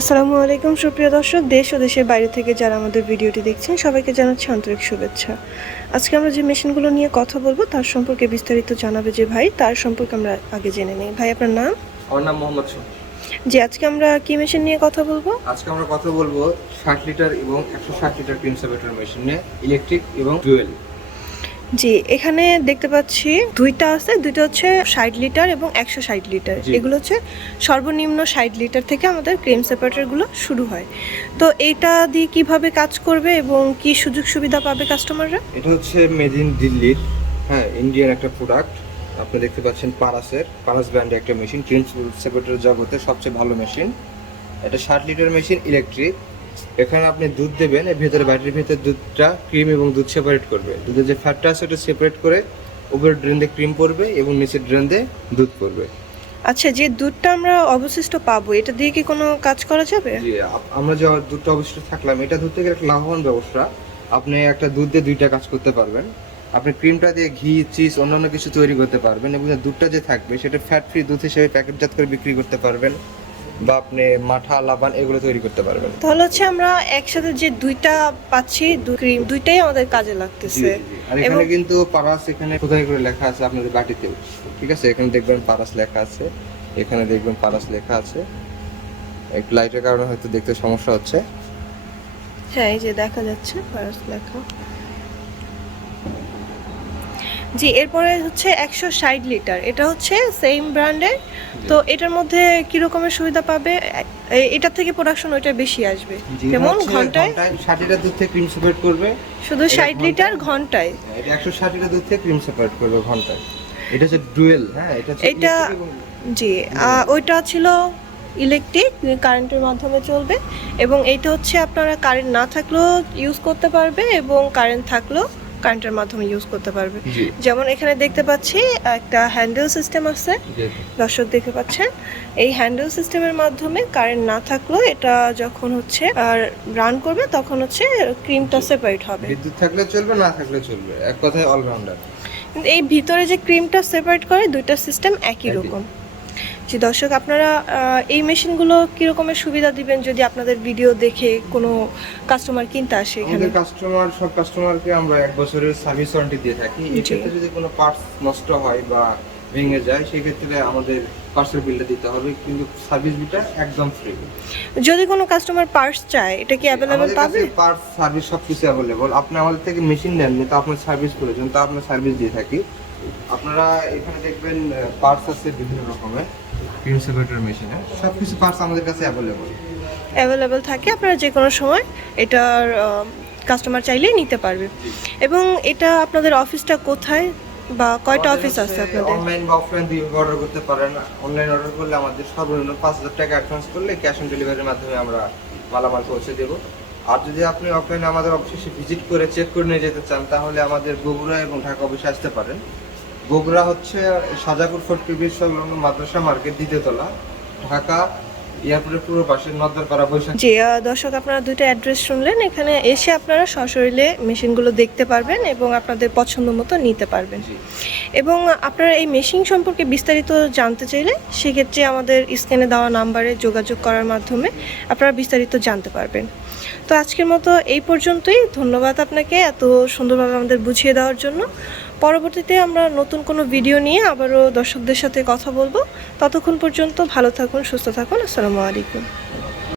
আসসালামু আলাইকুম সুপ্রিয় দর্শক, দেশ ও দেশের বাইরে থেকে যারা আমাদের ভিডিওটি দেখছেন সবাইকে জানাচ্ছি আন্তরিক শুভেচ্ছা। আজকে আমরা যে মেশিনগুলো নিয়ে কথা বলবো তার সম্পর্কে বিস্তারিত জানাবে যে ভাই, তার সম্পর্কে আমরা আগে জেনে নিই। ভাই, আপনার নাম? আমার নাম মোহাম্মদ শফি। জি, আজকে আমরা কি মেশিন নিয়ে কথা বলবো? আজকে আমরা কথা বলবো 60 লিটার এবং 160 লিটার ক্রিম সেপারেটর মেশিন নিয়ে, ইলেকট্রিক এবং ডুয়েল। জি, এখানে দেখতে পাচ্ছি দুইটা আছে, দুইটা হচ্ছে 60 লিটার এবং 160 লিটার। এগুলো হচ্ছে সর্বনিম্ন 60 লিটার থেকে আমাদের ক্রিম সেপারেটরগুলো শুরু হয়। তো এইটা দিয়ে কিভাবে কাজ করবে এবং কি সুযোগ সুবিধা পাবে কাস্টমাররা? এটা হচ্ছে মেড ইন দিল্লির, হ্যাঁ, ইন্ডিয়ান একটা প্রোডাক্ট। আপনি দেখতে পাচ্ছেন পারাস ব্র্যান্ডের একটা মেশিন, ক্রিম সেপারেটর জগতে সবচেয়ে ভালো মেশিন। এটা 60 লিটার মেশিন, ইলেকট্রিক। এখানে আপনি দুধ দেবেন, এর ভেতরে ব্যাটারির ভেতরে দুধটা ক্রিম এবং দুধ সেপারেট করবে। দুধের যে ফ্যাটটা আছে ওটা সেপারেট করে উপরের ড্রেন দিয়ে ক্রিম পড়বে এবং নিচের ড্রেন দিয়ে দুধ পড়বে। আচ্ছা, যে দুধটা আমরা অবশিষ্ট পাবো এটা দিয়ে কি কোনো কাজ করা যাবে? জি, আমরা যে দুধটা অবশিষ্ট থাকলাম, এটা দুধ থেকে একটা লাভবান ব্যবসা। আপনি একটা দুধ দিয়ে দুইটা কাজ করতে পারবেন। আপনি ক্রিমটা দিয়ে ঘি, চিজ, অন্যান্য কিছু তৈরি করতে পারবেন এবং দুধটা যে থাকবে সেটা ফ্যাট ফ্রি দুধ হিসেবে প্যাকেটজাত করে বিক্রি করতে পারবেন, বা আপনি মাঠা, লাবান এগুলো তৈরি করতে পারবেন। তাহলে হচ্ছে আমরা একসাথে যে দুইটা পাচ্ছি, ক্রিম দুইটাই আমাদের কাজে লাগতেছে। আর এখানে কিন্তু পারাস এখানে কোথায় করে লেখা আছে আপনাদের বাটিতেও, ঠিক আছে? এখানে দেখবেন পারাস লেখা আছে, এখানে দেখবেন পারাস লেখা আছে। একটু লাইটের কারণে হয়তো দেখতে সমস্যা হচ্ছে। হ্যাঁ, এই যে দেখা যাচ্ছে পারাস লেখা। জি, এরপরে হচ্ছে 160 লিটার, এটা হচ্ছে সেম ব্র্যান্ডের। তো এটার মধ্যে কি রকমের সুবিধা পাবে? এটা থেকে প্রোডাকশন ওইটা বেশি আসবে, যেমন ঘন্টায় 60 লিটার দুধ থেকে ক্রিম সেপারেট করবে। শুধু 60 লিটার ঘন্টায়, এটা 160 লিটার দুধ থেকে ক্রিম সেপারেট করবে ঘন্টায়। এটা হচ্ছে ডুয়েল, হ্যাঁ, এটা জি, ওইটা ছিল ইলেকট্রিক, কারেন্টের মাধ্যমে চলবে। এবং এইটা হচ্ছে আপনারা কারেন্ট না থাকলেও ইউজ করতে পারবে এবং কারেন্ট থাকলেও কারেন্টের মাধ্যমে ইউজ করতে পারবে। যেমন এখানে দেখতে পাচ্ছি একটা হ্যান্ডেল সিস্টেম আছে, দর্শক দেখতে পাচ্ছেন। এই হ্যান্ডেল সিস্টেমের মাধ্যমে কারেন্ট না থাকলেও এটা যখন হচ্ছে রান করবে তখন হচ্ছে ক্রিমটা সেপারেট হবে। বিদ্যুৎ থাকলে চলবে, না থাকলে চলবে, এক কথায় অলরাউন্ডার। কিন্তু এই ভিতরে যে ক্রিমটা সেপারেট করে দুইটা সিস্টেম একই রকম। জি দর্শক, আপনারা এই মেশিনগুলো কি রকমের সুবিধা দিবেন যদি আপনাদের ভিডিও দেখে কোনো কাস্টমার কিনতে আসে? এখানে সব কাস্টমারকে আমরা 1 বছরের সার্ভিস ওয়ারেন্টি দিয়ে থাকি। এই ক্ষেত্রে যদি কোনো পার্টস নষ্ট হয় বা ভেঙে যায় সেই ক্ষেত্রে আমাদের পার্সেল বিলটা দিতে হবে, কিন্তু সার্ভিস বিলটা একদম ফ্রি। যদি কোনো কাস্টমার পার্টস চায়, এটা কি অ্যাভেলেবল পাবে? পার্টস, সার্ভিস সবকিছু অ্যাভেলেবল। আপনি আমাদের থেকে মেশিন নেন, তো আপনার সার্ভিস প্রয়োজন, তা আপনার সার্ভিস দিয়ে থাকি। আপনারা এখানে দেখবেন পার্টস আছে বিভিন্ন রকমের ক্রিম সেপারেটর মেশিনে, সবকিছু পার্টস আমাদের কাছে অ্যাভেলেবল থাকে, আপনারা যে কোনো সময় এটার কাস্টমার চাইলেই নিতে পারবে। এবং এটা আপনাদের অফিসটা কোথায় বা কয়টা অফিস আছে আপনাদের? অনলাইন বা অফলাইন দিয়ে অর্ডার করতে পারেন। অনলাইন অর্ডার করলে আমাদের সর্বনিম্ন 5000 টাকা অ্যাডভান্স করলে ক্যাশ অন ডেলিভারির মাধ্যমে আমরা মালামাল পৌঁছে দেব। আর যদি আপনি অফলাইনে আমাদের অফিসে ভিজিট করে চেক করে নিয়ে যেতে চান, তাহলে আমাদের বগুড়া এবং ঢাকা অফিসে আসতে পারেন। বগুড়া হচ্ছে সাজাপুর ফোর্ট ব্রিজ সংলগ্ন মাদ্রাসা মার্কেট, দ্বিতীয় তলা, ঢাকা এয়ারপোর্টের পূর্ব পাশে নদ্দারপাড়া বৈশাখ। জি দর্শক, আপনারা দুইটা অ্যাড্রেস শুনলেন। এখানে এসে আপনারা সশরীরে মেশিনগুলো দেখতে পারবেন এবং আপনাদের পছন্দ মতো নিতে পারবেন। এবং আপনারা এই মেশিন সম্পর্কে বিস্তারিত জানতে চাইলে সেক্ষেত্রে আমাদের স্ক্রিনে দেওয়া নাম্বারে যোগাযোগ করার মাধ্যমে আপনারা বিস্তারিত জানতে পারবেন। তো আজকের মতো এই পর্যন্তই। ধন্যবাদ আপনাকে এত সুন্দরভাবে আমাদের বুঝিয়ে দেওয়ার জন্য। পরবর্তীতে আমরা নতুন কোনো ভিডিও নিয়ে আবারও দর্শকদের সাথে কথা বলবো। ততক্ষণ পর্যন্ত ভালো থাকুন, সুস্থ থাকুন। আসসালামু আলাইকুম।